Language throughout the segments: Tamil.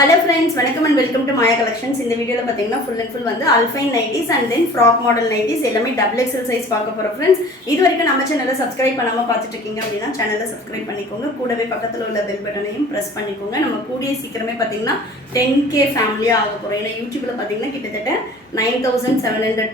Hello friends, welcome and welcome to Maya Collections. In the video la pathina full and full vandu alpine nighties and then frock model nighties ellame double XL size paaka pora friends. Idu varaikum nama channel la subscribe pannama paathiட்டு இருக்கீங்க அப்படினா channel la subscribe பண்ணிக்கோங்க. கூடவே பக்கத்துல உள்ள bell button-ஐயும் press பண்ணிக்கோங்க. நம்ம கூடிய சீக்கிரமே பாத்தீங்கன்னா 10k ஃபேமிலியா ஆக போறோம். ஏனா YouTubeல பாத்தீங்கன்னா கிட்டத்தட்ட 9700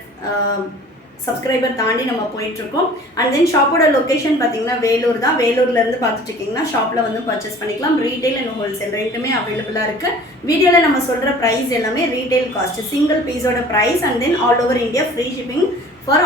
subscriber தாண்டி நம்ம போயிட்டு இருக்கோம். and then ஷாப்போட லொகேஷன் பாத்தீங்கன்னா வேலூர் தான். வேலூர்ல இருந்து பார்த்துட்டு இருக்கீங்கன்னா ஷாப்ல வந்து பர்ச்சேஸ் பண்ணிக்கலாம். ரீட்டைல் அண்ட் ஹோல்சேல் ரெண்டுமே அவைலபிளா இருக்கு. வீடியோல நம்ம சொல்ற பிரைஸ் எல்லாமே ரீட்டைல் காஸ்ட், சிங்கிள் பீஸோட price and then all over India free shipping for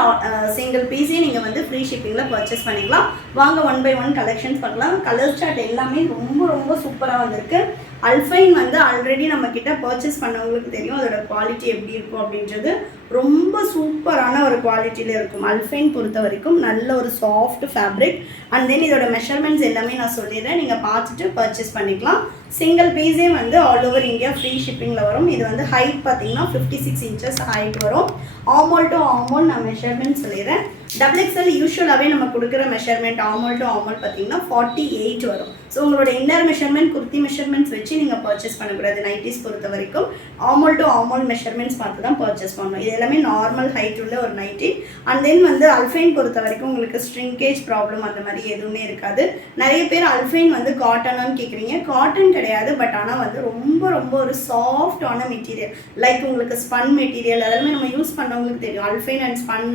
single piece நீங்க வந்து free shippingல purchase பண்ணிக்கலாம். வாங்க ஒன் பை ஒன் கலெக்ஷன்ஸ் பார்க்கலாம். கலர் சார்ட் எல்லாமே ரொம்ப ரொம்ப சூப்பரா வந்திருக்கு. அல்ஃபைன் வந்து ஆல்ரெடி நம்ம கிட்ட பர்ச்சேஸ் பண்ணவங்களுக்கு தெரியும் அதோட குவாலிட்டி எப்படி இருக்கும் அப்படின்றது. ரொம்ப சூப்பரான ஒரு குவாலிட்டியில் இருக்கும். அல்ஃபைன் பொறுத்த வரைக்கும் நல்ல ஒரு சாஃப்ட் ஃபேப்ரிக் அண்ட் தென் இதோட மெஷர்மெண்ட்ஸ் எல்லாமே நான் சொல்லிடுறேன், நீங்கள் பார்த்துட்டு பர்ச்சேஸ் பண்ணிக்கலாம். சிங்கிள் பீஸே வந்து ஆல் ஓவர் இந்தியா ஃப்ரீ ஷிப்பிங்கில் வரும். இது வந்து ஹைட் பார்த்தீங்கன்னா 56 இன்ச்சஸ் ஹைட் வரும். ஆமோல் டு ஆமோல் நான் மெஷர்மெண்ட் சொல்லிடுறேன். டபுள் எக்ஸ்எல் யூஸ்வலாகவே நம்ம கொடுக்குற மெஷர்மெண்ட் ஆமோல் டு ஆமோல் பார்த்தீங்கன்னா 48 வரும். ஸோ உங்களோட இன்னர் மெஷர்மெண்ட் குர்த்தி மெஷர்மெண்ட்ஸ் வச்சு நீங்கள் பர்ச்சேஸ் பண்ணக்கூடாது. நைட்டிஸ் பொறுத்த வரைக்கும் ஆமோல் டு ஆமோல் மெஷர்மெண்ட்ஸ் பார்த்து தான் பர்ச்சேஸ் பண்ணணும். இது எல்லாமே நார்மல் ஹைட் உள்ள ஒரு நைட்டி. அண்ட் தென் வந்து அல்ஃபைன் பொறுத்த வரைக்கும் உங்களுக்கு ஸ்ட்ரிங்கேஜ் ப்ராப்ளம் அந்த மாதிரி எதுவுமே இருக்காது. நிறைய பேர் அல்ஃபைன் வந்து காட்டனான்னு கேட்குறீங்க. காட்டன் கிடையாது, பட் ஆனால் வந்து ரொம்ப ரொம்ப ஒரு சாஃப்டான மெட்டீரியல், லைக் உங்களுக்கு ஸ்பன் மெட்டீரியல் அதெல்லாமே நம்ம யூஸ் பண்ணவங்களுக்கு தெரியும். அல்ஃபைன் அண்ட் ஸ்பன்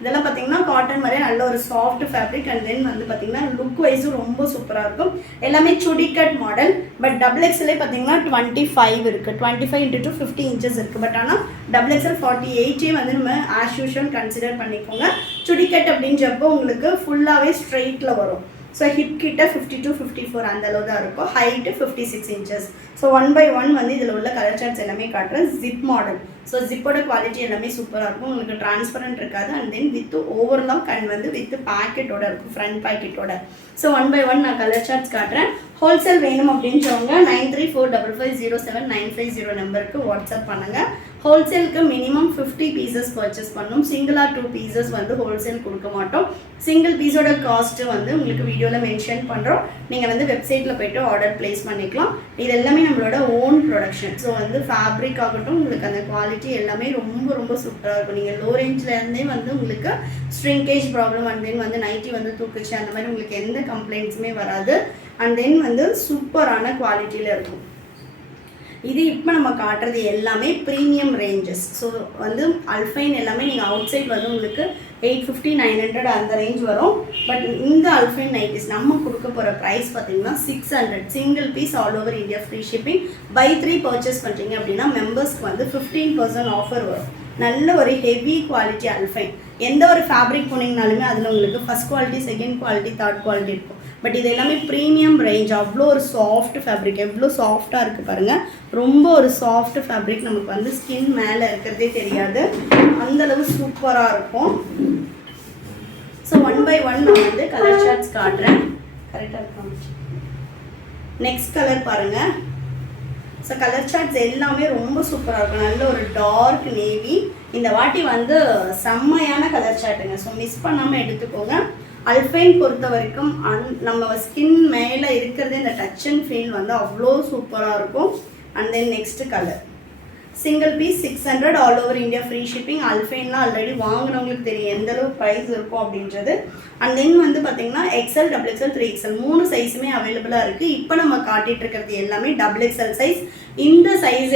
இதெல்லாம் பார்த்தீங்கன்னா காட்டன் மாதிரியே நல்ல ஒரு சாஃப்ட் ஃபேப்ரிக் அண்ட் தென் வந்து பார்த்தீங்கன்னா லுக் வைஸும் ரொம்ப சூப்பராக இருக்கும். எல்லாமே சுடி கட் மாடல், பட் டபுள் எக்ஸ்எல்லே பார்த்தீங்கன்னா 25 இருக்குது. 25 × 50 இன்ச்சஸ் இருக்குது. பட் ஆனால் டபுள் எக்ஸ்எல் 48 வந்து நம்ம ஆஸ் யூஷுவல் கன்சிடர் பண்ணிக்கோங்க. சுடி கட் அப்படின்றப்போ உங்களுக்கு ஃபுல்லாகவே ஸ்ட்ரெயிட்டில் வரும். ஸோ ஹிப் கிட்ட 50 to 54 அந்த அளவு தான் இருக்கும். Height 56 inches. So one by one வந்து இதில் உள்ள கலர் சார்ட்ஸ் எல்லாமே காட்டுறேன். Zip model. ஸோ ஜிப்போட குவாலிட்டி எல்லாமே சூப்பராக இருக்கும். உங்களுக்கு டிரான்ஸ்பரண்ட் இருக்காது and then with overlock and வந்து வித் பேக்கெட்டோட இருக்கும், ஃப்ரண்ட் பேக்கெட்டோட. ஸோ ஒன் பை ஒன் நான் கலர் சார்ட்ஸ் காட்டுறேன். ஹோல்சேல் வேணும் அப்படின்றவங்க 9345550950 நம்பருக்கு வாட்ஸ்அப் பண்ணுங்கள். ஹோல்சேலுக்கு மினிமம் 50 பீசஸ் பர்ச்சேஸ் பண்ணணும். சிங்கிளாக 2 பீசஸ் வந்து ஹோல்சேல் கொடுக்க மாட்டோம். சிங்கிள் பீஸோட காஸ்ட்டு வந்து உங்களுக்கு வீடியோவில் மென்ஷன் பண்ணுறோம். நீங்கள் வந்து வெப்சைட்டில் போய்ட்டு ஆர்டர் ப்ளேஸ் பண்ணிக்கலாம். இது எல்லாமே நம்மளோட ஓன் ப்ரொடக்ஷன். ஸோ வந்து ஃபேப்ரிக் ஆகட்டும் உங்களுக்கு அந்த குவாலிட்டி எல்லாமே ரொம்ப ரொம்ப சூப்பராக இருக்கும். நீங்கள் லோ ரேஞ்சிலேருந்தே வந்து உங்களுக்கு ஸ்ட்ரிங்கேஜ் ப்ராப்ளம் அண்ட் தென் வந்து நைட்டி வந்து தூக்குச்சு அந்த மாதிரி உங்களுக்கு எந்த கம்ப்ளைண்ட்ஸுமே வராது. அண்ட் தென் வந்து சூப்பரான குவாலிட்டியில் இருக்கும். இது இப்போ நம்ம காட்டுறது எல்லாமே ப்ரீமியம் ரேஞ்சஸ். ஸோ வந்து அல்ஃபைன் எல்லாமே நீங்கள் அவுட் சைட் வந்து உங்களுக்கு 850 900 அந்த ரேஞ்ச் வரும். பட் இந்த அல்ஃபைன் நைட்டிஸ் நம்ம கொடுக்க போகிற ப்ரைஸ் பார்த்தீங்கன்னா 600. Single piece all over India free shipping. Buy 3 purchase பண்ணுறீங்க அப்படின்னா மெம்பர்ஸ்க்கு வந்து 15% ஆஃபர் வரும். நல்ல ஒரு ஹெவி குவாலிட்டி அல்ஃபைன். எந்த ஒரு ஃபேப்ரிக் போனீங்கனாலுமே அதில் உங்களுக்கு first quality, second quality, third quality இருக்கும். பட் இது எல்லாமே ப்ரீமியம் ரேஞ்ச். அவ்வளோ ஒரு சாஃப்ட் ஃபேப்ரிக், எவ்வளோ சாஃப்டாக இருக்குது பாருங்கள். ரொம்ப ஒரு சாஃப்ட் ஃபேப்ரிக், நமக்கு வந்து ஸ்கின் மேலே இருக்கிறதே தெரியாது, அந்தளவு சூப்பராக இருக்கும். ஸோ ஒன் பை ஒன் நான் வந்து கலர் சார்ட்ஸ் காட்டுறேன். கரெக்டாக இருக்கும். நெக்ஸ்ட் கலர் பாருங்கள். ஸோ கலர் சார்ட்ஸ் எல்லாமே ரொம்ப சூப்பராக இருக்கும். நல்ல ஒரு டார்க் நேவி. இந்த வாட்டி வந்து செம்மையான கலர் சார்ட்டுங்க. ஸோ மிஸ் பண்ணாமல் எடுத்துக்கோங்க. அல்ஃபைன் பொறுத்த வரைக்கும் நம்ம ஸ்கின் மேலே இருக்கிறதே இந்த டச் அண்ட் ஃபீல் வந்து அவ்வளோ சூப்பராக இருக்கும். And then next colour single piece 600 all over India free shipping. அல்ஃபைன்லாம் ஆல்ரெடி வாங்கினவங்களுக்கு தெரியும் எந்தளவு ப்ரைஸ் இருக்கும் அப்படின்றது. அண்ட் தென் வந்து பார்த்தீங்கன்னா எக்ஸ்எல், டபுள் எக்ஸ்எல், 3XL 3 சைஸுமே அவைலபிளாக இருக்குது. இப்போ நம்ம காட்டிகிட்டு இருக்கிறது எல்லாமே டபுள் எக்ஸ்எல் சைஸ். இந்த சைஸ்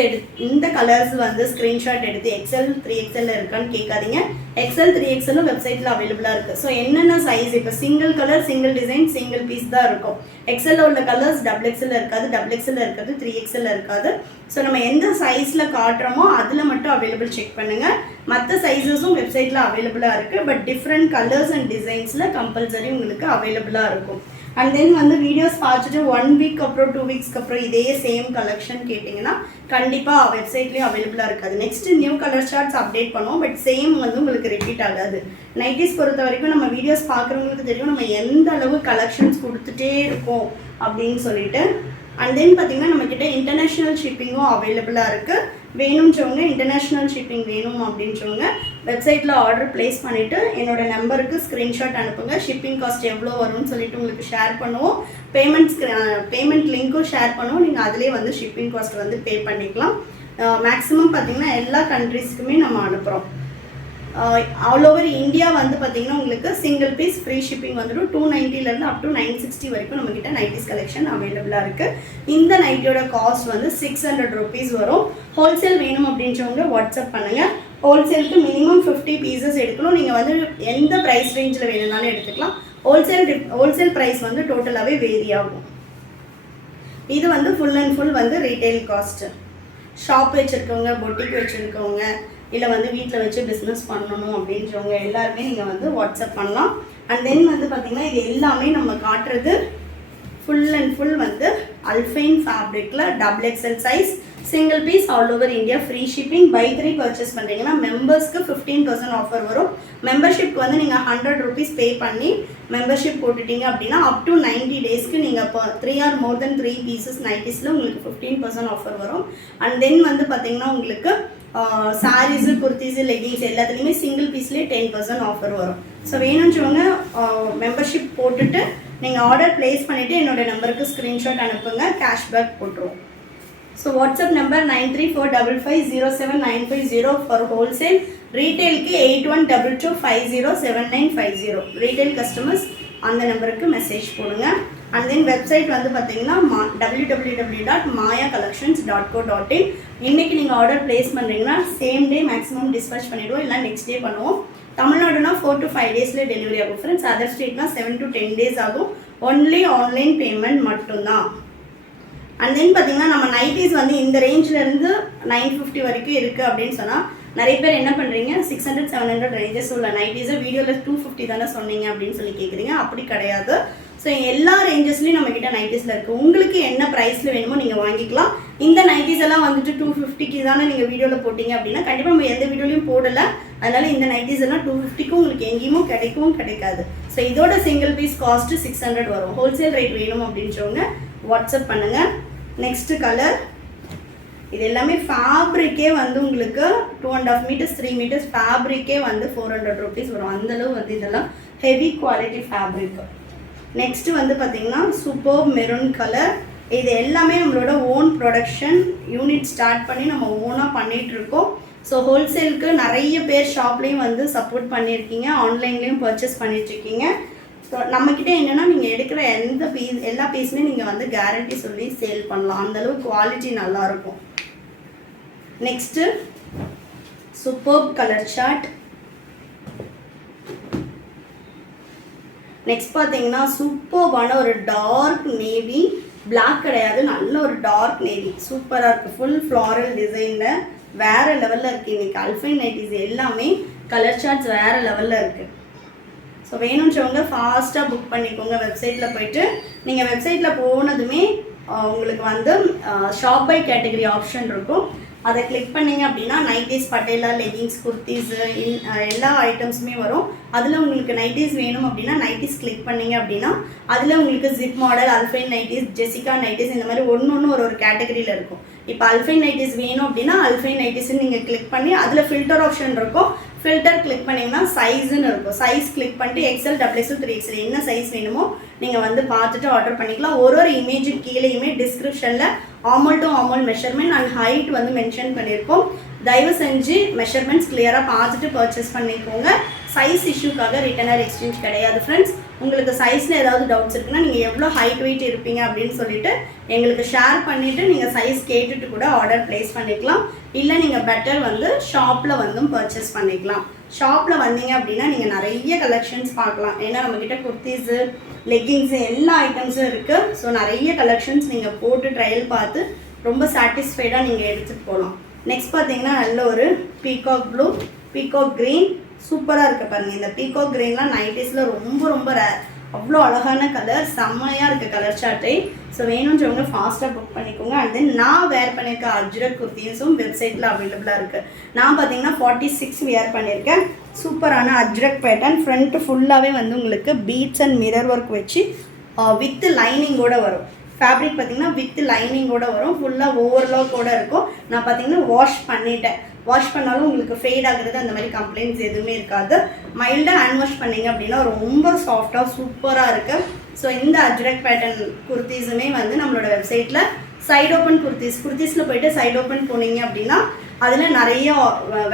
இந்த கலர்ஸ் வந்து ஸ்க்ரீன்ஷாட் எடுத்து எக்ஸ்எல் 3XL இருக்கான்னு கேட்காதீங்க. எக்ஸ்எல் 3XL வெப்சைட்டில் அவைலபிளாக இருக்குது. ஸோ என்னென்ன சைஸ் இப்போ single colour, single design, single piece தான் இருக்கும். எக்ஸ்எல்ல உள்ள கலர்ஸ் டபுள் எக்ஸ்எல் இருக்காது, டபுள் எக்ஸ்எல் இருக்காது, 3XL இருக்காது. ஸோ நம்ம எந்த சைஸில் காட்டுறோமோ அதில் மட்டும் அவைலபிள் செக் பண்ணுங்கள். மற்ற சைஸஸும் வெப்சைட்டில் அவைலபிளாக இருக்குது. பட் டிஃப்ரெண்ட் கலர்ஸ் அண்ட் டிசைன்ஸில் கம்பல்சரி உங்களுக்கு அவைலபிளாக இருக்கும். அண்ட் தென் வந்து வீடியோஸ் பார்த்துட்டு 1 வீக் அப்புறம் 2 வீக்ஸ்க்கு அப்புறம் இதே சேம் கலெக்ஷன் கேட்டிங்கன்னா கண்டிப்பாக வெப்சைட்லேயும் அவைலபிளாக இருக்காது. Next new colour charts update பண்ணுவோம். பட் சேம் வந்து உங்களுக்கு ரிப்பீட் ஆகாது. நைட்டிஸ் பொறுத்த வரைக்கும் நம்ம வீடியோஸ் பார்க்குறவங்களுக்கு தெரியும் நம்ம எந்த அளவு கலெக்ஷன்ஸ் கொடுத்துட்டே இருக்கோம் அப்படின்னு சொல்லிட்டு. அண்ட் தென் பார்த்தீங்கன்னா நம்மக்கிட்ட இன்டர்நேஷ்னல் ஷிப்பிங்கும் அவைலபிளாக இருக்குது. வேணுன்றவங்க இன்டர்நேஷ்னல் ஷிப்பிங் வேணும் அப்படின்றவங்க வெப்சைட்டில் ஆர்டர் ப்ளேஸ் பண்ணிவிட்டு என்னோட நம்பருக்கு ஸ்க்ரீன்ஷாட் அனுப்புங்க. ஷிப்பிங் காஸ்ட் எவ்வளோ வரும்னு சொல்லிட்டு உங்களுக்கு ஷேர் பண்ணுவோம். பேமெண்ட் லிங்க்கும் ஷேர் பண்ணுவோம். நீங்கள் அதிலே வந்து ஷிப்பிங் காஸ்ட் வந்து பே பண்ணிக்கலாம். மேக்ஸிமம் பார்த்திங்கன்னா எல்லா கண்ட்ரீஸ்க்குமே நம்ம அனுப்புகிறோம். ஆல் ஓவர் இந்தியா வந்து பார்த்திங்கன்னா உங்களுக்கு சிங்கிள் பீஸ் ஃப்ரீ ஷிப்பிங் வந்துடும். 290 அப் டு 960 வரைக்கும் நம்மக்கிட்ட நைட்டிஸ் கலெக்ஷன் அவைலபிளாக இருக்குது. இந்த நைட்டியோட காஸ்ட் வந்து 600 rupees வரும். ஹோல்சேல் வேணும் அப்படின்றவங்க வாட்ஸ்அப் பண்ணுங்கள். ஹோல்சேலுக்கு மினிமம் 50 பீசஸ் எடுக்கணும். நீங்கள் வந்து எந்த ப்ரைஸ் ரேஞ்சில் வேணும்னாலும் எடுத்துக்கலாம். ஹோல்சேல் ப்ரைஸ் வந்து டோட்டலாகவே வேரி ஆகும். இது வந்து ஃபுல் அண்ட் ஃபுல் வந்து ரீட்டைல் காஸ்ட்டு. ஷாப் வச்சுருக்கவங்க, பொட்டிக் வச்சுருக்கவங்க, இல்லை வந்து வீட்டில் வச்சு பிஸ்னஸ் பண்ணணும் அப்படின்றவங்க எல்லாருமே நீங்கள் வந்து வாட்ஸ்அப் பண்ணலாம். அண்ட் தென் வந்து பார்த்திங்கன்னா இது எல்லாமே நம்ம காட்டுறது ஃபுல் அண்ட் ஃபுல் வந்து அல்ஃபைன் ஃபேப்ரிக்கில் XXL size single piece all over India free shipping. Buy 3 purchase பண்ணுறீங்கன்னா மெம்பர்ஸ்க்கு 15% ஆஃபர் வரும். மெம்பர்ஷிப்க்கு வந்து நீங்கள் 100 rupees பே பண்ணி மெம்பர்ஷிப் போட்டுட்டீங்க அப்படின்னா அப் டு 90 daysக்கு நீங்கள் இப்போ 3 or more than 3 pieces நைட்டிஸில் உங்களுக்கு 15% ஆஃபர் வரும். அண்ட் தென் வந்து பார்த்திங்கன்னா உங்களுக்கு சாரீஸு, குர்த்திஸு, லெகிங்ஸ் எல்லாத்துலேயுமே சிங்கிள் பீஸ்லேயே 10% ஆஃபர் வரும். ஸோ வேணுன்றவங்க மெம்பர்ஷிப் போட்டுட்டு நீங்கள் ஆர்டர் ப்ளேஸ் பண்ணிவிட்டு என்னோடய நம்பருக்கு ஸ்க்ரீன்ஷாட் அனுப்புங்க. கேஷ்பேக் போட்டுருவோம். So WhatsApp number 9345507950 for wholesale. ரீட்டெயிலுக்கு 8122507950. ரீட்டைல் கஸ்டமர்ஸ் அந்த நம்பருக்கு மெசேஜ் போடுங்க. அண்ட் தென் வெப்சைட் வந்து பார்த்தீங்கன்னா www.mayacollections.co.in. இன்றைக்கி நீங்கள் ஆர்டர் ப்ளேஸ் பண்ணுறீங்கன்னா சேம் டே மேக்ஸிமம் டிஸ்பேச் பண்ணிவிடுவோம், இல்லை நெக்ஸ்ட் டே பண்ணுவோம். தமிழ்நாடுனா 4 to 5 daysல டெலிவரி ஆகும் ஃப்ரெண்ட்ஸ். அதர் ஸ்டேட்னா 7 to 10 days ஆகும். ஒன்லி ஆன்லைன் பேமெண்ட் மட்டும்தான். அண்ட் தென் பார்த்தீங்கன்னா நம்ம நைட்டிஸ் வந்து இந்த ரேஞ்சிலேருந்து 950 வரைக்கும் இருக்குது அப்படின்னு சொன்னால் நிறைய பேர் என்ன பண்ணுறீங்க, 600-700 ரேஞ்சஸ் உள்ள நைட்டிஸை வீடியோவில் 250 தானே சொன்னீங்க அப்படின்னு சொல்லி கேட்குறீங்க. அப்படி கிடையாது. ஸோ எல்லா ரேஞ்சஸ்லையும் நம்மக்கிட்ட நைட்டிஸில் இருக்குது. உங்களுக்கு என்ன ப்ரைஸில் வேணுமோ நீங்கள் வாங்கிக்கலாம். இந்த நைட்டிஸ் எல்லாம் வந்துட்டு 250க்கு தானே நீங்கள் வீடியோவில் போட்டிங்க அப்படின்னா கண்டிப்பாக நம்ம எந்த வீடியோலையும் போடலை. அதனால் இந்த நைட்டிஸ் எல்லாம் 250க்கும் உங்களுக்கு எங்கேயுமோ கிடைக்காது. ஸோ இதோட சிங்கிள் பீஸ் காஸ்ட்டு 600 வரும். ஹோல்சேல் ரேட் வேணும் அப்படின்றவங்க வாட்ஸ்அப் பண்ணுங்கள். நெக்ஸ்ட்டு கலர், இது எல்லாமே ஃபேப்ரிக்கே வந்து உங்களுக்கு 2.5 meters 3 meters ஃபேப்ரிக்கே வந்து 400 rupees வரும். அந்தளவு வந்து இதெல்லாம் ஹெவி குவாலிட்டி ஃபேப்ரிக். நெக்ஸ்ட்டு வந்து பார்த்திங்கன்னா சூப்பர் மெரூன் கலர். இது எல்லாமே நம்மளோட ஓன் ப்ரொடக்ஷன் யூனிட் ஸ்டார்ட் பண்ணி நம்ம ஓனாக பண்ணிகிட்ருக்கோம். ஸோ ஹோல்சேலுக்கு நிறைய பேர் ஷாப்லேயும் வந்து சப்போர்ட் பண்ணியிருக்கீங்க, ஆன்லைன்லேயும் பர்ச்சேஸ் பண்ணிகிட்ருக்கீங்க. ஸோ நம்மக்கிட்ட என்னென்னா நீங்கள் எடுக்கிற எல்லா பீஸுமே நீங்கள் வந்து கேரண்டி சொல்லி சேல் பண்ணலாம். அந்தளவு குவாலிட்டி நல்லாயிருக்கும். Next super colour chart. Next பார்த்தீங்கன்னா சூப்பர்வான ஒரு டார்க் நேவி, பிளாக் கிடையாது, நல்ல ஒரு டார்க் நேவி, சூப்பராக இருக்குது. ஃபுல் ஃப்ளாரல் டிசைனில் வேறு லெவலில் இருக்குது. இன்றைக்கி அல்ஃபைன் நைட்டிஸ் எல்லாமே கலர் சார்ட்ஸ் வேறு லெவலில் இருக்குது. ஸோ வேணுன்றவங்க ஃபாஸ்ட்டாக புக் பண்ணிக்கோங்க. வெப்சைட்டில் போய்ட்டு நீங்கள் வெப்சைட்டில் போனதுமே உங்களுக்கு வந்து ஷாப் பை கேட்டகரி ஆப்ஷன் இருக்கும். அதை கிளிக் பண்ணிங்க அப்படின்னா நைட்டிஸ், பட்டேலா, லெகிங்ஸ், குர்த்திஸு எல்லா ஐட்டம்ஸுமே வரும். அதில் உங்களுக்கு நைட்டிஸ் வேணும் அப்படின்னா நைட்டிஸ் கிளிக் பண்ணிங்க அப்படின்னா அதில் உங்களுக்கு zip model, அல்ஃபைன் nighties, Jessica nighties இந்த மாதிரி ஒன்று ஒரு கேட்டகரியில் இருக்கும். இப்போ அல்ஃபைன் நைட்டிஸ் வேணும் அப்படின்னா அல்ஃபைன் நைட்டிஸ்ன்னு நீங்கள் கிளிக் பண்ணி அதில் ஃபில்டர் ஆப்ஷன் இருக்கும். ஃபில்டர் கிளிக் பண்ணிங்கன்னா சைஸுன்னு இருக்கும். சைஸ் கிளிக் பண்ணிட்டு XL, XXL, 3XL என்ன சைஸ் வேணுமோ நீங்கள் வந்து பார்த்துட்டு ஆர்டர் பண்ணிக்கலாம். ஒரு இமேஜுக்கு கீழேயுமே டிஸ்கிரிப்ஷனில் armhole to armhole measurement and height வந்து மென்ஷன் பண்ணியிருக்கோம். தயவு செஞ்சு மெஷர்மெண்ட்ஸ் கிளியராக பார்த்துட்டு பர்ச்சேஸ் பண்ணிக்கோங்க. சைஸ் இஷ்யூக்காக ரிட்டர்ன் ஆர் எக்ஸ்சேஞ்ச் கிடையாது ஃப்ரெண்ட்ஸ். உங்களுக்கு சைஸில் ஏதாவது டவுட்ஸ் இருக்குன்னா நீங்கள் எவ்வளோ ஹைட் வெயிட் இருப்பீங்க அப்படின்னு சொல்லிட்டு எங்களுக்கு ஷேர் பண்ணிவிட்டு நீங்கள் சைஸ் கேட்டுட்டு கூட ஆர்டர் ப்ளேஸ் பண்ணிக்கலாம். இல்லை நீங்கள் பெட்டர் வந்து ஷாப்பில் வந்தும் பர்ச்சேஸ் பண்ணிக்கலாம். ஷாப்பில் வந்தீங்க அப்படின்னா நீங்கள் நிறைய கலெக்ஷன்ஸ் பார்க்கலாம். ஏன்னா நம்மக்கிட்ட குர்த்திஸு, லெகிங்ஸு எல்லா ஐட்டம்ஸும் இருக்குது. ஸோ நிறைய கலெக்ஷன்ஸ் நீங்கள் போட்டு ட்ரையல் பார்த்து ரொம்ப சாட்டிஸ்ஃபைடாக நீங்கள் எடுத்துகிட்டு போகலாம். நெக்ஸ்ட் பார்த்தீங்கன்னா நல்ல ஒரு பீகாக் ப்ளூ, பீகாக் க்ரீன் சூப்பராக இருக்குது பாருங்கள். இந்த பீகாக் க்ரீன்லாம் நைட்டிஸில் ரொம்ப ரேர். அவ்வளோ அழகான கலர், செம்மையாக இருக்குது கலர் சார்ட்டை. ஸோ வேணுன்றவங்க ஃபாஸ்ட்டாக புக் பண்ணிக்கோங்க. அண்ட் தென் நான் வேர் பண்ணியிருக்க அஜ்ரக் குர்த்திஸும் வெப்சைட்டில் அவைலபிளாக இருக்குது. நான் பார்த்தீங்கன்னா 46 வேர் பண்ணியிருக்கேன். சூப்பரான அஜ்ரக் பேட்டர்ன், ஃப்ரண்ட்டு ஃபுல்லாகவே வந்து உங்களுக்கு பீட்ஸ் அண்ட் மிரர் ஒர்க் வச்சு வித் லைனிங்கோடு வரும். ஃபேப்ரிக் பார்த்தீங்கன்னா வித் லைனிங்கோட வரும், ஃபுல்லாக ஓவர்லாக்கோட இருக்கும். நான் பார்த்தீங்கன்னா வாஷ் பண்ணிட்டேன். வாஷ் பண்ணாலும் உங்களுக்கு ஃபேட் ஆகுறது அந்த மாதிரி கம்ப்ளைண்ட்ஸ் எதுவுமே இருக்காது. மைல்டாக ஹேண்ட் வாஷ் பண்ணிங்க அப்படின்னா ரொம்ப சாஃப்டாக சூப்பராக இருக்குது. ஸோ இந்த அஜ்ரக் பேட்டர்ன் குர்த்திஸுமே வந்து நம்மளோட வெப்சைட்டில் சைட் ஓப்பன் குர்த்திஸில் போய்ட்டு சைட் ஓப்பன் போனீங்க அப்படின்னா அதில் நிறைய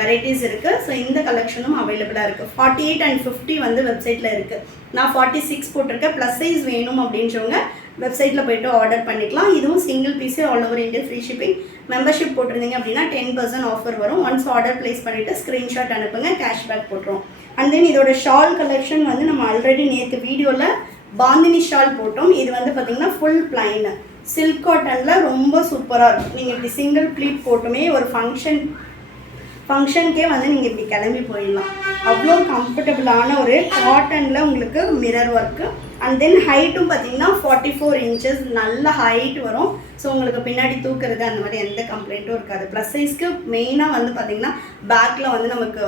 வெரைட்டிஸ் இருக்குது. ஸோ இந்த கலெக்ஷனும் அவைலபிளாக இருக்குது. 48 and 50 வந்து வெப்சைட்டில் இருக்குது. நான் 46 போட்டிருக்கேன். ப்ளஸ் சைஸ் வேணும் அப்படின்றவங்க வெப்சைட்டில் போய்ட்டு ஆர்டர் பண்ணிக்கலாம். இதுவும் single piece all over India free shipping. Membership போட்டிருந்தீங்க அப்படின்னா 10% ஆஃபர் வரும். ஒன்ஸ் ஆர்டர் ப்ளேஸ் பண்ணிவிட்டு ஸ்க்ரீன்ஷாட் அனுப்புங்க, கேஷ்பேக் போட்டுரும். அண்ட் தென் இதோட ஷால் கலெக்ஷன் வந்து நம்ம ஆல்ரெடி நேற்று வீடியோவில் பாந்தினி ஷால் போட்டோம். இது வந்து பார்த்திங்கன்னா ஃபுல் பிளைன் சில்க் காட்டனில் ரொம்ப சூப்பராக இருக்கும். நீங்கள் இப்படி சிங்கிள் ப்ளீட் போட்டுமே ஒரு ஃபங்க்ஷனுக்கே வந்து நீங்கள் இப்படி கிளம்பி போயிடலாம். அவ்வளோ கம்ஃபர்டபுளான ஒரு காட்டனில் உங்களுக்கு மிரர் ஒர்க்கு. அண்ட் தென் ஹைட்டும் பார்த்தீங்கன்னா 44 inches நல்ல ஹைட் வரும். ஸோ உங்களுக்கு பின்னாடி தூக்குறது அந்த மாதிரி எந்த கம்ப்ளைண்ட்டும் இருக்காது. ப்ளஸ் சைஸ்க்கு மெயினாக வந்து பார்த்திங்கன்னா பேக்கில் வந்து நமக்கு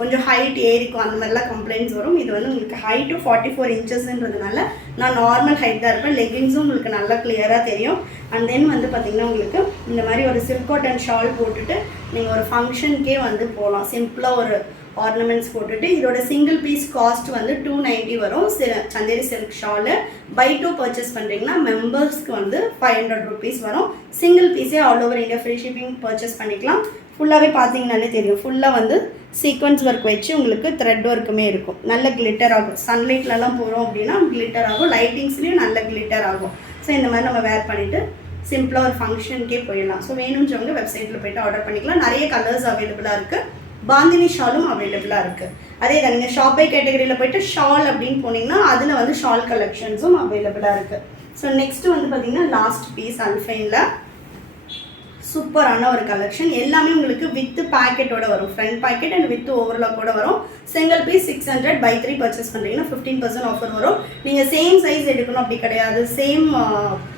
கொஞ்சம் ஹைட் ஏறிக்கும், அந்த மாதிரிலாம் கம்ப்ளைண்ட்ஸ் வரும். இது வந்து உங்களுக்கு ஹைட்டு 44 inchesன்றதுனால நான் நார்மல் ஹைட் தான் இருப்பேன். லெகின்ஸும் உங்களுக்கு நல்லா கிளியராக தெரியும். அண்ட் தென் வந்து பார்த்திங்கன்னா உங்களுக்கு இந்த மாதிரி ஒரு சில்க் காட்டன் ஷால் போட்டுட்டு நீங்கள் ஒரு ஃபங்க்ஷனுக்கே வந்து போகலாம். சிம்பிளாக ஒரு ஆர்னமெண்ட்ஸ் போட்டுட்டு இதோட சிங்கிள் பீஸ் காஸ்ட் வந்து 290 வரும். Chanderi silk shawl buy 2 purchase பண்ணுறீங்கன்னா மெம்பர்ஸ்க்கு வந்து 500 rupees வரும். சிங்கிள் பீஸே all over India free shipping purchase பண்ணிக்கலாம். ஃபுல்லாகவே பார்த்தீங்கன்னாலே தெரியும். ஃபுல்லாக வந்து சீக்வன்ஸ் ஒர்க் வச்சு உங்களுக்கு த்ரெட் ஒர்க்குமே இருக்கும். நல்ல கிளிட்டர் ஆகும். சன்லைட்லலாம் போகிறோம் அப்படின்னா கிளிட்டர் ஆகும். லைட்டிங்ஸ்லேயும் நல்ல கிளிட்டர் ஆகும். ஸோ இந்த மாதிரி நம்ம வேர் பண்ணிவிட்டு சிம்பிளாக ஒரு ஃபங்க்ஷனுக்கே போயிடலாம். ஸோ வேணுன்றவங்க வெப்சைட்டில் போய்ட்டு ஆர்டர் பண்ணிக்கலாம். நிறைய கலர்ஸ் அவைலபிளாக இருக்குது. பாந்தினி ஷாலும் அவைலபிளாக இருக்குது. அதே தான் நீங்கள் ஷாப்பை கேட்டகரியில் போய்ட்டு ஷால் அப்படின்னு போனீங்கன்னா அதில் வந்து ஷால் கலெக்ஷன்ஸும் அவைலபிளாக இருக்குது. ஸோ நெக்ஸ்ட்டு வந்து பார்த்திங்கன்னா லாஸ்ட் பீஸ் அல்ஃபைனில் சூப்பரான ஒரு கலெக்ஷன். எல்லாமே உங்களுக்கு வித் பேக்கெட்டோட வரும். ஃப்ரண்ட் பேக்கெட் அண்ட் வித் ஓவர்லாக்கோட வரும். சிங்கிள் பீஸ் 600 by 3 பர்ச்சேஸ் பண்ணுறீங்கன்னா 15% ஆஃபர் வரும். நீங்கள் சேம் சைஸ் எடுக்கணும் அப்படி கிடையாது, சேம்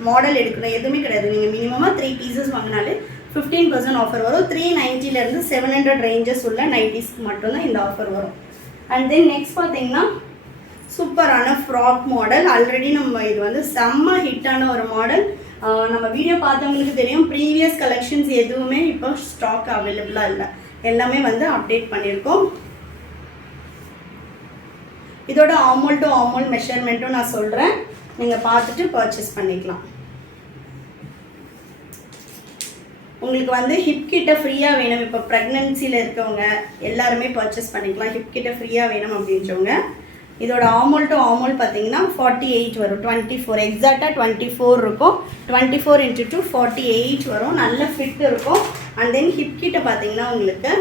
மாடல் எடுக்கணும் எதுவுமே கிடையாது. நீங்கள் மினிமமாக 3 pieces வாங்கினாலே 15% ஆஃபர் வரும். 390 700 ரேஞ்சஸ் உள்ள நைட்டிஸ்க்கு மட்டும்தான் இந்த ஆஃபர் வரும். அண்ட் தென் நெக்ஸ்ட் பார்த்தீங்கன்னா சூப்பரான ஃப்ராக் மாடல். ஆல்ரெடி நம்ம இது வந்து செம்ம ஹிட்டான ஒரு மாடல். நம்ம வீடியோ பார்த்தவங்களுக்கு தெரியும். ப்ரீவியஸ் கலெக்ஷன்ஸ் எதுவுமே இப்போ ஸ்டாக் அவைலபிளாக இல்லை, எல்லாமே வந்து அப்டேட் பண்ணியிருக்கோம். இதோட ஆமோல் டு ஆமோல் மெஷர்மெண்ட்டும் நான் சொல்கிறேன், நீங்கள் பார்த்துட்டு பர்ச்சேஸ் பண்ணிக்கலாம். உங்களுக்கு வந்து ஹிப் கிட்ட ஃப்ரீயாக வேணும், இப்போ ப்ரெக்னன்சியில் இருக்கவங்க எல்லாருமே பர்ச்சேஸ் பண்ணிக்கலாம். ஹிப் கிட்ட ஃப்ரீயாக வேணும் அப்படின்றவங்க இதோட ஆமோல் டு ஆமோல் பார்த்தீங்கன்னா 48 வரும். 24 எக்ஸாக்டாக 24 இருக்கும். 24 × 2 48 வரும். நல்ல ஃபிட் இருக்கும். அண்ட் தென் ஹிப் கிட்ட பார்த்தீங்கன்னா உங்களுக்கு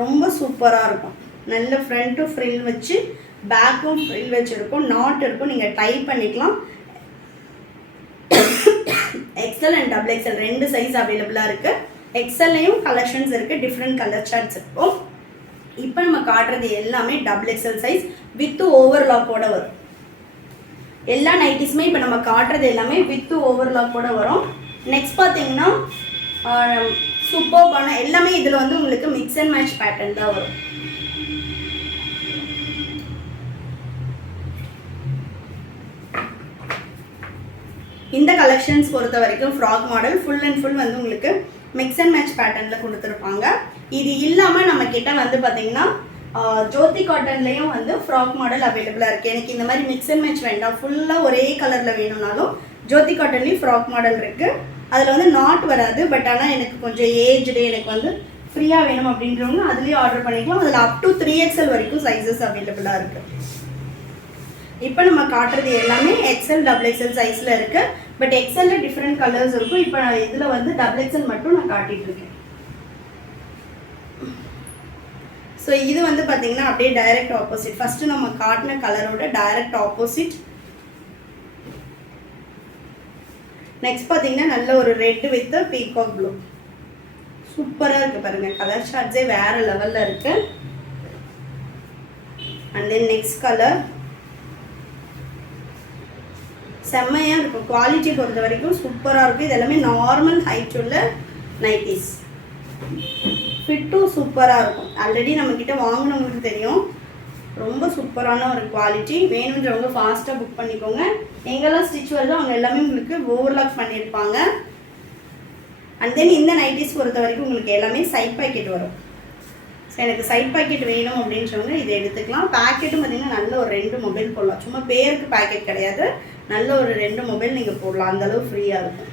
ரொம்ப சூப்பராக இருக்கும். நல்ல ஃப்ரண்ட் டு ஃப்ரில் வச்சு பேக்கும் ஃப்ரில் வச்சுருக்கும். நாட் இருக்கும், நீங்கள் டைப் பண்ணிக்கலாம். XL and double XL 2 size அவைலபிளாக இருக்குது. எக்ஸல்லையும் கலெக்ஷன்ஸ் இருக்குது, டிஃப்ரெண்ட் கலர் சார்ட்ஸ் இருக்கும். இப்போ நம்ம காட்டுறது எல்லாமே டபுள் எக்ஸல் சைஸ் வித் ஓவர்லாக்கோட வரும். எல்லா நைட்டிஸுமே இப்போ நம்ம காட்டுறது எல்லாமே வித் ஓவர்லாக்கோட வரும். நெக்ஸ்ட் பார்த்தீங்கன்னா சூப்பர்பான எல்லாமே இதில் வந்து உங்களுக்கு மிக்ஸ் அண்ட் மேட்ச் பேட்டர்ன் தான் வரும். இந்த கலெக்ஷன்ஸ் பொறுத்த வரைக்கும் frock model full and full வந்து உங்களுக்கு மிக்ஸ் அண்ட் மேட்ச் பேட்டர்னில் கொடுத்துருப்பாங்க. இது இல்லாமல் நம்ம கிட்ட வந்து பார்த்தீங்கன்னா ஜோதி காட்டன்லேயும் வந்து ஃப்ராக் மாடல் அவைலபிளாக இருக்குது. எனக்கு இந்த மாதிரி மிக்ஸ் அண்ட் மேட்ச் வேண்டாம், ஃபுல்லாக ஒரே கலரில் வேணும்னாலும் ஜோதி காட்டன்லேயும் ஃப்ராக் மாடல் இருக்குது. அதில் வந்து நாட் வராது, பட் ஆனால் எனக்கு கொஞ்சம் ஏஜ்டு, எனக்கு வந்து ஃப்ரீயாக வேணும் அப்படின்றவங்க அதுலேயும் ஆர்டர் பண்ணிக்கலாம். அதில் அப் டு 3XL வரைக்கும் சைஸஸ் அவைலபிளாக இருக்குது. இப்போ நம்ம காட்டுறது எல்லாமே எக்ஸல் டபுள் எக்ஸல் சைஸில் இருக்குது. பட் எக்ஸலில் டிஃப்ரெண்ட் கலர்ஸ் இருக்கும். இப்போ இதில் வந்து டபுள் எக்ஸல் மட்டும் நான் காட்டிகிட்ருக்கேன். ஸோ இது வந்து பார்த்தீங்கன்னா அப்படியே டைரக்ட் ஆப்போசிட். ஃபஸ்ட்டு நம்ம காட்டின கலரோட டைரக்ட் ஆப்போசிட். நெக்ஸ்ட் பார்த்தீங்கன்னா நல்ல ஒரு ரெட் வித் பீகாக் ப்ளூ. சூப்பராக இருக்குது பாருங்கள். கலர் ஷார்ட்ஸே வேறு லெவலில் இருக்குது. அண்ட் தென் நெக்ஸ்ட் கலர் செம்மையாக இருக்கும். குவாலிட்டி பொறுத்த வரைக்கும் சூப்பராக இருக்கும். இது எல்லாமே நார்மல் ஹைட் உள்ள நைட்டிஸ். ஃபிட்டும் சூப்பராக இருக்கும். ஆல்ரெடி நம்மக்கிட்ட வாங்கினவங்களுக்கு தெரியும். ரொம்ப சூப்பரான ஒரு குவாலிட்டி. வேணுன்றவங்க ஃபாஸ்ட்டாக புக் பண்ணிக்கோங்க. எங்கெல்லாம் ஸ்டிச் வருதோ அவங்க எல்லாமே உங்களுக்கு ஓவர்லாக் பண்ணியிருப்பாங்க. அண்ட் தென் இந்த நைட்டிஸ் பொறுத்த வரைக்கும் உங்களுக்கு எல்லாமே சைட் பாக்கெட் வரும். ஸோ எனக்கு சைட் பாக்கெட் வேணும் அப்படின்றவங்க இதை எடுத்துக்கலாம். பேக்கெட்டும் பார்த்திங்கன்னா நல்ல ஒரு 2 மொபைல் போடலாம். சும்மா பேருக்கு பேக்கெட் கிடையாது, நல்ல ஒரு 2 மொபைல் நீங்கள் போடலாம், அந்தளவு ஃப்ரீயாக இருக்கும்.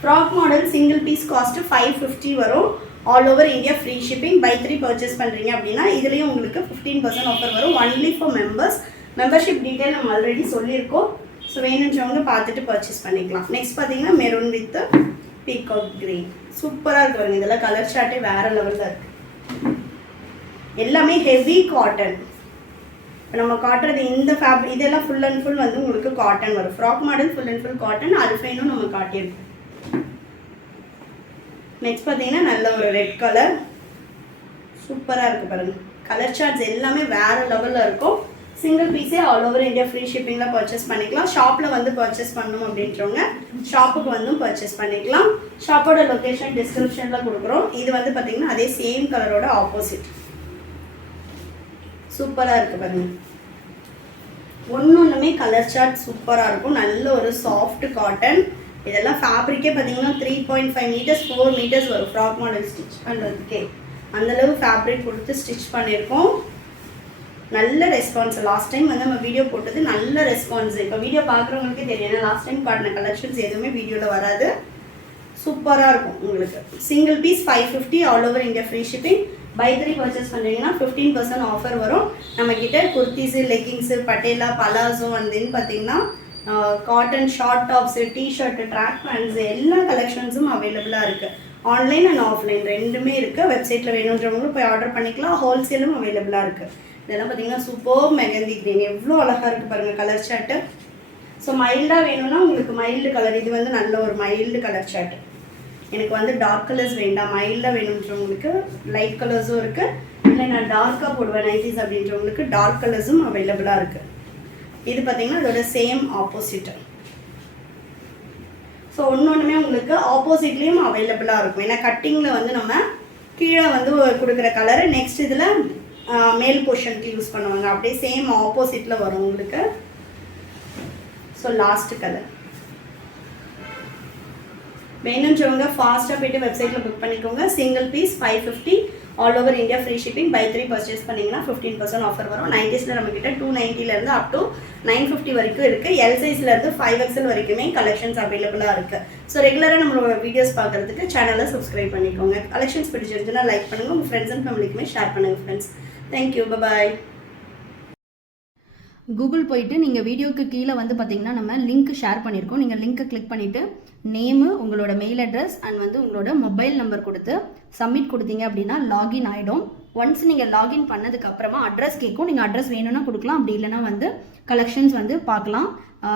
Frock model single piece cost 550 வரும். All over India free shipping. Buy 3 purchase பண்ணுறீங்க அப்படின்னா இதுலேயும் உங்களுக்கு 15% ஆஃபர் வரும். Only for members. Membership detail நம்ம ஆல்ரெடி சொல்லியிருக்கோம். ஸோ வேணுன்றவங்க பார்த்துட்டு பர்ச்சேஸ் பண்ணிக்கலாம். நெக்ஸ்ட் பார்த்தீங்கன்னா மெரூன் வித் பீகாக் கிரீன். சூப்பராக இருக்கு பாருங்க. இதெல்லாம் கலர் சார்ட்டே வேறு லெவலில் இருக்குது. எல்லாமே ஹெவி காட்டன். இப்போ நம்ம காட்டுறது இந்த இதெல்லாம் ஃபுல் அண்ட் ஃபுல் வந்து உங்களுக்கு காட்டன் வரும். Frock model full and full cotton. அல்ஃபைனும் நம்ம காட்டியிருக்கோம். நெக்ஸ்ட் பார்த்தீங்கன்னா நல்ல ஒரு ரெட் கலர். சூப்பராக இருக்குது பாருங்கள். கலர் சார்ட்ஸ் எல்லாமே வேறு லெவலில் இருக்கும். சிங்கிள் பீஸே ஆல் ஓவர் இந்தியா ஃப்ரீ ஷிப்பிங்கில் பர்ச்சேஸ் பண்ணிக்கலாம். ஷாப்பில் வந்து பர்ச்சேஸ் பண்ணணும் அப்படின்றவங்க ஷாப்புக்கு வந்து பர்ச்சேஸ் பண்ணிக்கலாம். ஷாப்போட லொக்கேஷன் டிஸ்கிரிப்ஷனில் கொடுக்குறோம். இது வந்து பார்த்திங்கன்னா அதே சேம் கலரோட ஆப்போசிட். சூப்பராக இருக்குது பாருங்கள். ஒன்றுமே கலர் சார்ட் சூப்பராக இருக்கும். நல்ல ஒரு சாஃப்ட் காட்டன். இதெல்லாம் ஃபேப்ரிக்கே பார்த்தீங்கன்னா 3.5 மீட்டர்ஸ் 4 மீட்டர்ஸ் வரும். ஃப்ராக் மாடல் ஸ்டிச் பண்ணுறதுக்கே அந்தளவு ஃபேப்ரிக் கொடுத்து ஸ்டிச் பண்ணியிருக்கோம். நல்ல ரெஸ்பான்ஸ். லாஸ்ட் டைம் வந்து நம்ம வீடியோ போட்டது நல்ல ரெஸ்பான்ஸ். இப்போ வீடியோ பார்க்குறவங்களுக்கே தெரியும். ஏன்னா லாஸ்ட் டைம் காட்டின கலெக்ஷன்ஸ் எதுவுமே வீடியோவில் வராது. சூப்பராக இருக்கும் உங்களுக்கு. Single piece 550 all over India free shipping. Buy 3 purchase பண்ணுறீங்கன்னா 15% ஆஃபர் வரும். நம்மக்கிட்ட குர்த்திஸு, லெக்கிங்ஸு, பட்டேலா, பலாசோ வந்து பார்த்தீங்கன்னா cotton short tops, t-shirt, track pants எல்லா கலெக்ஷன்ஸும் அவைலபிளாக இருக்குது. ஆன்லைன் அண்ட் ஆஃப்லைன் ரெண்டுமே இருக்குது. வெப்சைட்டில் வேணுன்றவங்களும் போய் ஆர்டர் பண்ணிக்கலாம். ஹோல்சேலும் அவைலபிளாக இருக்குது. இதெல்லாம் பார்த்தீங்கன்னா சூப்பர் மெகந்தி க்ரீன். எவ்வளோ அழகாக இருக்குது பாருங்கள் கலர் சார்ட்டு. ஸோ மைல்டாக வேணும்னா உங்களுக்கு மைல்டு கலர். இது வந்து நல்ல ஒரு மைல்டு கலர் சார்ட்டு. எனக்கு வந்து டார்க் கலர்ஸ் வேண்டாம், மைல்டாக வேணுன்றவங்களுக்கு லைட் கலர்ஸும் இருக்குது. இல்லை நான் டார்க்காக போடுவேன் நைட்டிஸ் அப்படின்றவங்களுக்கு டார்க் கலர்ஸும் அவைலபிளாக இருக்குது. இது பார்த்தீங்கன்னா அதோட சேம் ஆப்போசிட். ஸோ ஒன்றுமே உங்களுக்கு ஆப்போசிட்லேயும் அவைலபிளாக இருக்கும். ஏன்னா கட்டிங்கில் வந்து நம்ம கீழே வந்து கொடுக்குற கலரு நெக்ஸ்ட் இதில் மேல் போர்ஷனுக்கு யூஸ் பண்ணுவாங்க. அப்படியே சேம் ஆப்போசிட்டில் வரும் உங்களுக்கு. ஸோ லாஸ்ட் கலர் வேணுன்றவங்க ஃபாஸ்ட்டாக போய்ட்டு வெப்சைட்டில் புக் பண்ணிக்கோங்க. Single piece 550 all over India free shipping. Buy 3 purchase பண்ணிங்கன்னா 15% ஆஃபர் வரும். 90ஸில் நம்மக்கிட்ட 290லேருந்து அப் டு 950 வரைக்கும் இருக்குது. எல் சைஸ்லேருந்து 5XL வரைக்குமே கலெக்ஷன்ஸ் அவைலபிளாக இருக்குது. ஸோ ரெகுலராக நம்மளோட வீடியோஸ் பார்க்குறதுக்கு சேனலை சப்ஸ்கிரைப் பண்ணிக்கோங்க. கலெக்ஷன்ஸ் பிடிச்சிருந்துச்சுன்னா லைக் பண்ணுங்கள். உங்கள் ஃப்ரெண்ட்ஸ் அண்ட் ஃபேமிலிக்குமே ஷேர் பண்ணுங்கள் ஃப்ரெண்ட்ஸ். தேங்க்யூ. பாய். கூகுள் போயிட்டு நீங்கள் வீடியோக்கு கீழே வந்து பார்த்தீங்கன்னா நம்ம லிங்க் ஷேர் பண்ணியிருக்கோம். நீங்கள் லிங்க்கை கிளிக் பண்ணிவிட்டு நேமு, உங்களோட மெயில் அட்ரஸ் அண்ட் வந்து உங்களோட மொபைல் நம்பர் கொடுத்து சப்மிட் கொடுத்தீங்க அப்படின்னா லாகின் ஆகிடும். ஒன்ஸ் நீங்கள் லாகின் பண்ணதுக்கப்புறமா அட்ரஸ் கேட்கும். நீங்கள் அட்ரஸ் வேணும்னா கொடுக்கலாம், அப்படி இல்லைனா வந்து கலெக்ஷன்ஸ் வந்து பார்க்கலாம்.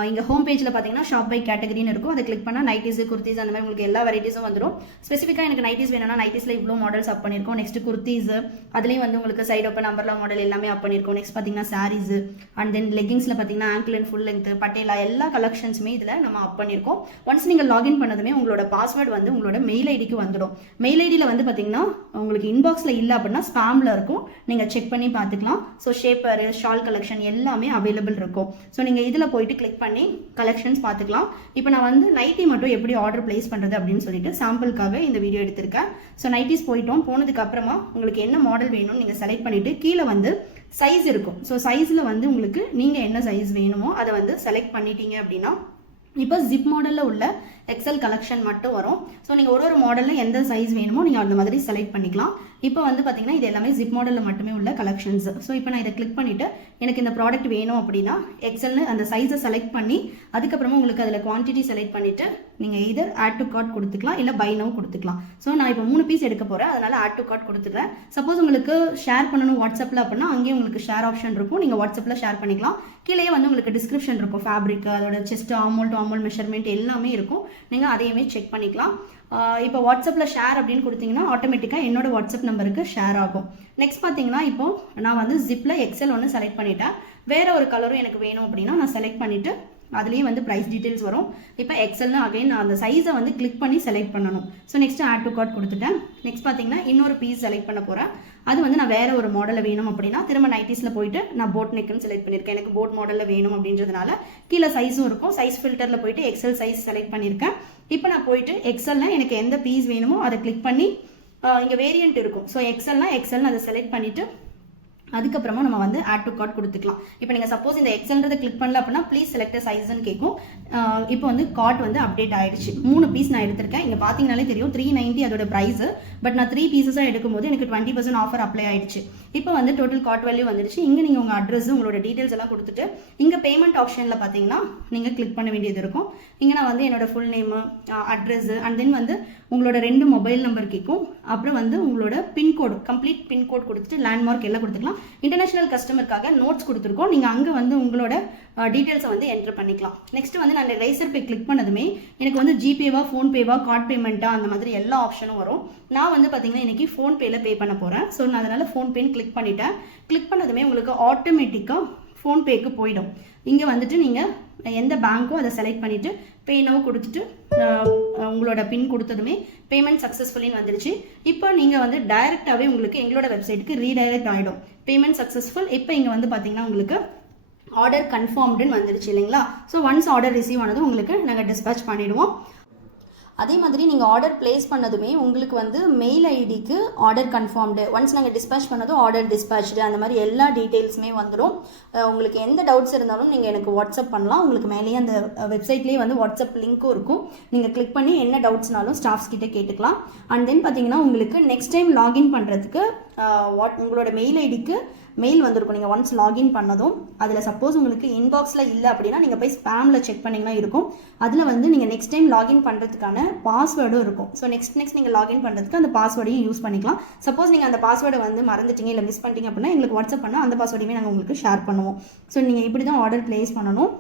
இங்கே ஹோம் பேஜில் பார்த்தீங்கன்னா ஷாப் பை கேட்டகரின்னு இருக்கும். அதை கிளிக் பண்ணால் நைட்டிஸு, குர்த்திஸ் அந்த மாதிரி உங்களுக்கு எல்லா வெரைட்டிஸும் வந்துடும். ஸ்பெசிஃபிக்காக எனக்கு நைட்டிஸ் வேணும்னா நைட்டிஸில் இவ்வளோ மாடல்ஸ் அப் பண்ணியிருக்கோம். நெக்ஸ்ட் குர்த்திஸு, அதுலேயும் வந்து உங்களுக்கு சைட் ஓப்பன் நம்பர்லா மாடல் எல்லாமே அப் பண்ணியிருக்கோம். நெக்ஸ்ட் பார்த்தீங்கன்னா சாரீஸு அண்ட் தென் லெகிங்ஸில் பார்த்தீங்கன்னா angle and full length, patella எல்லா கலெக்ஷன்ஸுமே இதில் நம்ம அப் பண்ணியிருக்கோம். ஒன்ஸ் நீங்கள் லாகின் பண்ணதுமே உங்களோட பாஸ்வேர்டு வந்து உங்களோட மெயில் ஐடிக்கு வந்துடும். மெயில் ஐடியில் வந்து பார்த்தீங்கன்னா உங்களுக்கு இன்பாக்ஸில் இல்லை அப்படின்னா ஸ்பாமில் இருக்கும். நீங்கள் செக் பண்ணி பார்த்துக்கலாம். ஸோ ஷேப்பர், ஷால் கலெக்ஷன் எல்லாமே அவைலபிள் இருக்கும். ஸோ நீங்கள் இதில் போயிட்டு கிளிக் பண்ணி கலெக்ஷன்ஸ் பார்த்துக்கலாம். இப்போ நான் வந்து நைட்டி மட்டும் எப்படி ஆர்டர் பிளேஸ் பண்ணுறது அப்படின்னு சொல்லிட்டு சாம்பிளுக்காக இந்த வீடியோ எடுத்திருக்கேன். ஸோ நைட்டிஸ் போனதுக்கு அப்புறமா உங்களுக்கு என்ன மாடல் வேணும்னு நீங்கள் செலக்ட் பண்ணிவிட்டு கீழே வந்து சைஸ் இருக்கும். ஸோ சைஸில் வந்து உங்களுக்கு நீங்கள் என்ன சைஸ் வேணுமோ அதை வந்து செலக்ட் பண்ணிட்டீங்க அப்படின்னா இப்போ ஜிப் மாடலில் உள்ள எக்ஸல் கலெக்ஷன் மட்டும் வரும். ஸோ நீங்கள் ஒரு மாடலில் எந்த சைஸ் வேணுமோ நீங்கள் அந்த மாதிரி செலக்ட் பண்ணிக்கலாம். இப்போ வந்து பார்த்தீங்கன்னா இது எல்லாமே ஜிப் மாடலில் மட்டுமே உள்ள கலெக்ஷன்ஸ். ஸோ இப்போ நான் இதை கிளிக் பண்ணிவிட்டு எனக்கு இந்த ப்ராடக்ட் வேணும் அப்படின்னா எக்ஸல்னு அந்த சைஸை செலக்ட் பண்ணி அதுக்கப்புறமா உங்களுக்கு அதில் குவான்டிட்டி செலக்ட் பண்ணிவிட்டு நீங்கள் எதர் ஆட் டு கார்ட் கொடுத்துக்கலாம், இல்லை பை நவ் கொடுத்துக்கலாம். ஸோ நான் இப்போ 3 பீஸ் எடுக்க போகிறேன், அதனால் ஆட் டு கார்ட் கொடுத்துக்கிறேன். சப்போஸ் உங்களுக்கு ஷேர் பண்ணணும் வாட்ஸ்அப்பில் அப்படின்னா அங்கேயும் உங்களுக்கு ஷேர் ஆப்ஷன் இருக்கும். நீங்கள் வாட்ஸ்அப்பில் ஷேர் பண்ணிக்கலாம். கீழே வந்து உங்களுக்கு டிஸ்கிரிப்ஷன் இருக்கும். ஃபேப்ரிக், அதோட செஸ்ட், ஆமோல் டு ஆமோல் மெஷர்மெண்ட் எல்லாமே இருக்கும். நீங்கள் அதையுமே செக் பண்ணிக்கலாம். இப்போ வாட்ஸ்அப்பில் ஷேர் அப்படின்னு கொடுத்தீங்கன்னா ஆட்டோமேட்டிக்காக என்னோட வாட்ஸ்அப் நம்பருக்கு ஷேர் ஆகும். நெக்ஸ்ட் பார்த்தீங்கன்னா இப்போ நான் வந்து ஜிப்பில் எக்ஸல் ஒன்று செலக்ட் பண்ணிட்டேன். வேறு ஒரு கலரும் எனக்கு வேணும் அப்படின்னா நான் செலக்ட் பண்ணிவிட்டு அதுலேயே வந்து ப்ரைஸ் டீட்டெயில்ஸ் வரும். இப்போ எக்ஸல்னு அகைன் அந்த சைஸை வந்து கிளிக் பண்ணி செலக்ட் பண்ணணும். So next add to cart கொடுத்துட்டேன். நெக்ஸ்ட் பார்த்தீங்கன்னா இன்னொரு பீஸ் செலக்ட் பண்ண போகிறேன். அது வந்து நான் வேறு ஒரு மாடலில் வேணும் அப்படின்னா திரும்ப நைட்டிஸில் போயிட்டு நான் போட் நெக்குன்னு செலக்ட் பண்ணியிருக்கேன். எனக்கு போட் மாடலில் வேணும் அப்படின்றதுனால கீழே சைஸும் இருக்கும். சைஸ் ஃபில்டரில் போயிட்டு எக்ஸல் சைஸ் செலக்ட் பண்ணியிருக்கேன். இப்போ நான் போயிட்டு எக்ஸலில் எனக்கு எந்த பீஸ் வேணுமோ அதை கிளிக் பண்ணி இங்கே வேரியன்ட் இருக்கும். ஸோ எக்ஸல்னு அதை செலக்ட் பண்ணிவிட்டு அதுக்கப்புறமா நம்ம வந்து ஆட் டு கார்ட் கொடுத்துக்கலாம். இப்போ நீங்கள் சப்போஸ் இந்த எக்ஸல்ன்றதை கிளிக் பண்ணல அப்படின்னா ப்ளீஸ் செலக்ட் சைஸ்ன்னு கேட்கும். இப்போ வந்து கார்ட் வந்து அப்டேட் ஆகிடுச்சு. 3 பீஸ் நான் எடுத்திருக்கேன். இங்கே பார்த்தீங்கனாலே தெரியும் 390 அதோட ப்ரைஸு. பட் நான் 3 பீசஸாக எடுக்கும்போது எனக்கு 20% ஆஃபர் அப்ளை ஆகிடுச்சு. இப்போ வந்து டோட்டல் கார்ட் வேல்யூ வந்துடுச்சு. இங்கே நீங்கள் உங்கள் அட்ரஸ் உங்களோட டீட்டெயில்ஸ் எல்லாம் கொடுத்துட்டு இங்கே பேமெண்ட் ஆப்ஷனில் பார்த்தீங்கன்னா நீங்கள் கிளிக் பண்ண வேண்டியது இருக்கும். இங்கே நான் வந்து என்னோட full name, address and then வந்து உங்களோட 2 மொபைல் நம்பர் கேட்கும். அப்புறம் வந்து உங்களோட பின்கோடு, கம்ப்ளீட் பின்கோட் கொடுத்துட்டு லேண்ட்மார்க் எல்லாம் கொடுத்துக்கலாம். இன்டர்நேஷனல் கஸ்டமருக்காக நோட்ஸ் கொடுத்துருக்கோம். நீங்கள் அங்கே வந்து உங்களோட டீட்டெயில்ஸை வந்து என்ட்ரு பண்ணிக்கலாம். நெக்ஸ்ட் வந்து நான் ரைசர் பே கிளிக் பண்ணதுமே எனக்கு வந்து ஜிபேவா, ஃபோன்பேவா, கார்ட் பேமெண்ட்டா அந்த மாதிரி எல்லா ஆப்ஷனும் வரும். நான் வந்து பார்த்தீங்கன்னா இன்றைக்கி ஃபோன்பேயில் பே பண்ண போகிறேன். ஸோ நான் அதனால் ஃபோன்பேன்னு கிளிக் பண்ணிட்டேன். கிளிக் பண்ணதுமே உங்களுக்கு ஆட்டோமேட்டிக்காக ஃபோன்பேக்கு போயிடும். இங்கே வந்துட்டு நீங்கள் எந்த பேங்க்கோ அதை செலக்ட் பண்ணிவிட்டு பே நவ் கொடுத்துட்டு உங்களோட பின் கொடுத்ததுமே பேமெண்ட் சக்ஸஸ்ஃபுல்லின்னு வந்துடுச்சு. இப்போ நீங்கள் வந்து டைரெக்டாகவே உங்களுக்கு எங்களோட வெப்சைட்டுக்கு ரீடைரக்ட் ஆகிடும். Payment successful. இப்போ இங்கே வந்து பார்த்தீங்கன்னா உங்களுக்கு ஆர்டர் கன்ஃபார்ம்டுன்னு வந்துடுச்சு இல்லைங்களா? ஸோ ஒன்ஸ் ஆர்டர் ரிசீவ் ஆனதும் உங்களுக்கு நாங்கள் டிஸ்பேச் பண்ணிவிடுவோம். அதே மாதிரி நீங்கள் ஆர்டர் பிளேஸ் பண்ணதுமே உங்களுக்கு வந்து மெயில் ஐடிக்கு ஆர்டர் கன்ஃபார்ம்டு, ஒன்ஸ் நாங்கள் டிஸ்பேச் பண்ணதும் ஆர்டர் டிஸ்பேச்டு, அந்த மாதிரி எல்லா டீட்டெயில்ஸுமே வந்துடும். உங்களுக்கு எந்த டவுட்ஸ் இருந்தாலும் நீங்கள் எனக்கு வாட்ஸ்அப் பண்ணலாம். உங்களுக்கு மேலேயே அந்த வெப்சைட்லேயே வந்து வாட்ஸ்அப் லிங்க்கும் இருக்கும். நீங்கள் கிளிக் பண்ணி என்ன டவுட்ஸ்னாலும் ஸ்டாஃப்ஸ் கிட்டே கேட்டுக்கலாம். அண்ட் தென் பார்த்தீங்கன்னா உங்களுக்கு நெக்ஸ்ட் டைம் லாகின் பண்ணுறதுக்கு உங்களோட மெயில் ஐடிக்கு மெயில் வந்திருக்கும். நீங்கள் ஒன்ஸ் லாகின் பண்ணதும் அதில் சப்போஸ் உங்களுக்கு இன்பாக்ஸில் இல்லை அப்படின்னா நீங்கள் போய் ஸ்பேமில் செக் பண்ணிங்கன்னா இருக்கும். அதில் வந்து நீங்கள் நெக்ஸ்ட் டைம் லாகின் பண்ணுறதுக்கான பாஸ்வேர்டும் இருக்கும். ஸோ நெக்ஸ்ட் நீங்கள் லாகின் பண்ணுறதுக்கு அந்த பாஸ்வேர்டையும் யூஸ் பண்ணிக்கலாம். சப்போஸ் நீங்கள் அந்த பாஸ்வேர்டை வந்து மறந்துட்டீங்க இல்லை மிஸ் பண்ணிட்டீங்க அப்படின்னா எங்களுக்கு வாட்ஸ்அப் பண்ணால் அந்த பாஸ்வேர்டையுமே நாங்கள் உங்களுக்கு ஷேர் பண்ணுவோம். ஸோ நீங்கள் இப்படி தான் ஆர்டர் பிளேஸ் பண்ணணும்.